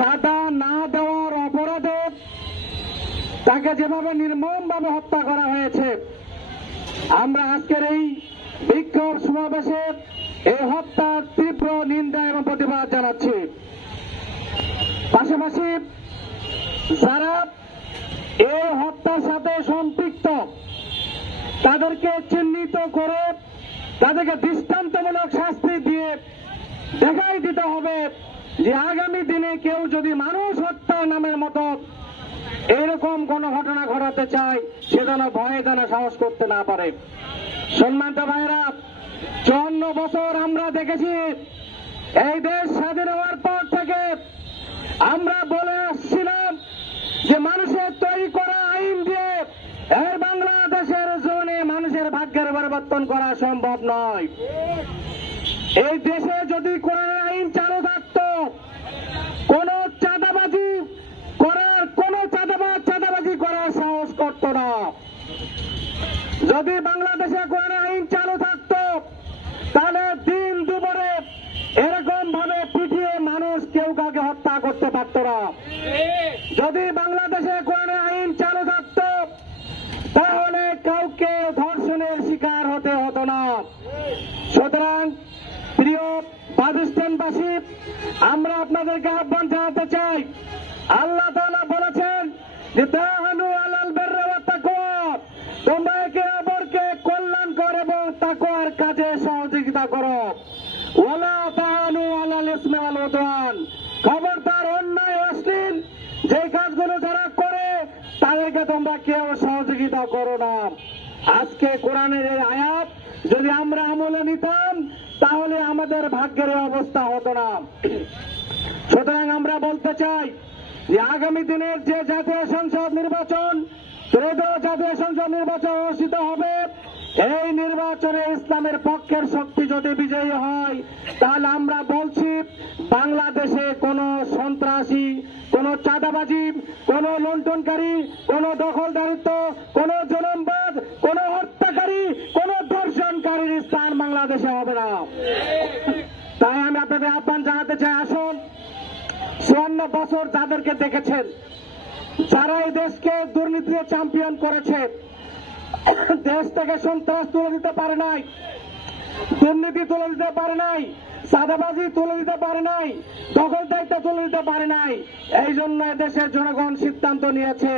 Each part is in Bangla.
চাঁদা না দেওয়ার অপরাধে তাকে যেভাবে নির্মমভাবে হত্যা করা হয়েছে, আমরা আজকের এই বিক্ষোভ সমাবেশে এই হত্যার তীব্র নিন্দা এবং প্রতিবাদ জানাচ্ছি। পাশাপাশি যারা এই হত্যার সাথে সম্পৃক্ত, তাদেরকে চিহ্নিত করে তাদেরকে দৃষ্টান্তমূলক শাস্তি দিয়ে দেখাই দিতে হবে। যে আগামী দিনে কেউ যদি মানুষ হত্যা নামের মতো এরকম কোন ঘটনা ঘটাতে চায়, সে যেন ভয়ে যেন সাহস করতে না পারে। সম্মানিত ভাইরা চুয়ান্ন বছর আমরা দেখেছি, এই দেশ স্বাধীন হওয়ার পর থেকে আমরা বলে আসছিলাম যে মানুষের তৈরি করা আইন দিয়ে এই বাংলাদেশের জোনে মানুষের ভাগ্যের পরিবর্তন করা সম্ভব নয়। এই দেশে যদি কোরআন আইন চালু থাকতো কোন চাঁদাবাজি করার কোন চাঁদাবাজ চাঁদাবাজি করার সাহস করত না যদি বাংলাদেশে কোরআন আইন চালু থাকতো, তাহলে দিন দুপুরে এরকম ভাবে পিটিয়ে মানুষ কেউ কাউকে হত্যা করতে পারত না। যদি বাংলাদেশে কোরআন আইন চালু থাকতো, তাহলে কাউকে ধর্ষণের শিকার হতে হতো না। সুতরাং, প্রিয় পাকিস্তানবাসী আমরা আপনাদেরকে আহ্বান জানাতে চাই, আল্লাহ বলেছেন যে তাহানু কাজে সহযোগিতা করো। খবরদার, অন্যায়, অশ্লীল যে কাজগুলো যারা করে, তাদেরকে তোমরা কেউ সহযোগিতা করো না। আজকে কোরআনের এই আয়াত যদি আমরা আমলে নিতাম, তাহলে আমাদের ভাগ্যের অবস্থা হতো না। সুতরাং আমরা বলতে চাই যে আগামী দিনের যে জাতীয় সংসদ নির্বাচন ত্রয়োদশ জাতীয় সংসদ নির্বাচন অনুষ্ঠিত হবে নির্বাচনে ইসলামের পক্ষের শক্তি যদি বিজয়ী হয়, তাহলে আমরা বলছি বাংলাদেশে কোনো সন্ত্রাসী, কোন চাঁদাবাজি, কোন লুণ্ঠনকারী, কোন দখলদারিত্ব, কোন জনমবাদ কোন হত্যাকারী, কোন ধর্ষণকারীর স্থান বাংলাদেশে হবে না। তাই আমি আপনাদের আহ্বান জানাতে চাই, আসুন। চুয়ান্ন বছর যাদেরকে দেখেছেন, যারা এই দেশকে দুর্নীতিতে চ্যাম্পিয়ন করেছে দেশ থেকে সন্ত্রাস তুলে দিতে পারে নাই। দুর্নীতি তুলে দিতে পারে নাই। সাদাবাজি তুলে দিতে পারে নাই। দখল দায়িত্ব তুলে দিতে পারে নাই। এই জন্য দেশের জনগণ সিদ্ধান্ত নিয়েছে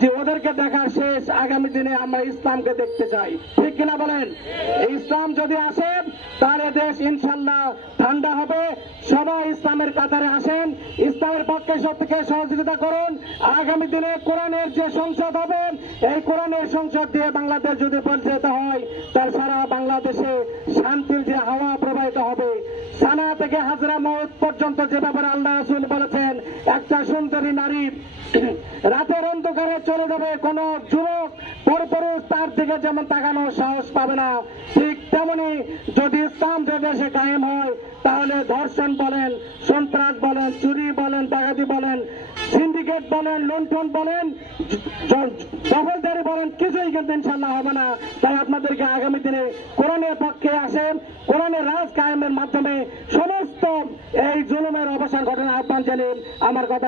যে ওদেরকে দেখা শেষ। আগামী দিনে আমরা ইসলামকে দেখতে চাই। ঠিক কিনা বলেন? ইসলাম যদি আসে, তাহলে দেশ ইনশাল্লাহ ঠান্ডা হবে সবাই ইসলামের কাতারে আসেন। ইসলামের পক্ষে সত্যকে সহযোগিতা করুন। আগামী দিনে কোরআনের যে সংসদ হবে, এই কোরআনের সংসদ দিয়ে বাংলাদেশ যদি পরিচালিত হয়, তার সারা বাংলাদেশে শান্তির যে হাওয়া প্রবাহিত হবে। সানা থেকে হাজরা মহৎ পর্যন্ত যে ব্যাপারে আল্লাহ রসুল বলেছেন, একটা সুন্দরী নারী রাতের অন্ধকারে চলে যাবে কোন যুবক। পরপুরুষ তার দিকে যেমন তাকানোর সাহস পাবে না, ঠিক তেমনি যদি ইসলাম যে দেশে কায়েম হয়, তাহলে ধর্ষণ বলেন, সন্ত্রাস বলেন, চুরি বলেন, ডাকাতি বলেন সিন্ডিকেট বলেন, লুণ্ঠন বলেন দখলদারি বলেন, কিছুই কিন্তু ইনশাল্লাহ হবে না। তাই আপনাদেরকে আগামী দিনে কোরআনের পক্ষে আসেন কোরআনের রাজ কায়েমের মাধ্যমে সমস্ত এই জুলুমের অবসান ঘটনা আহ্বান জানিয়ে আমার কথা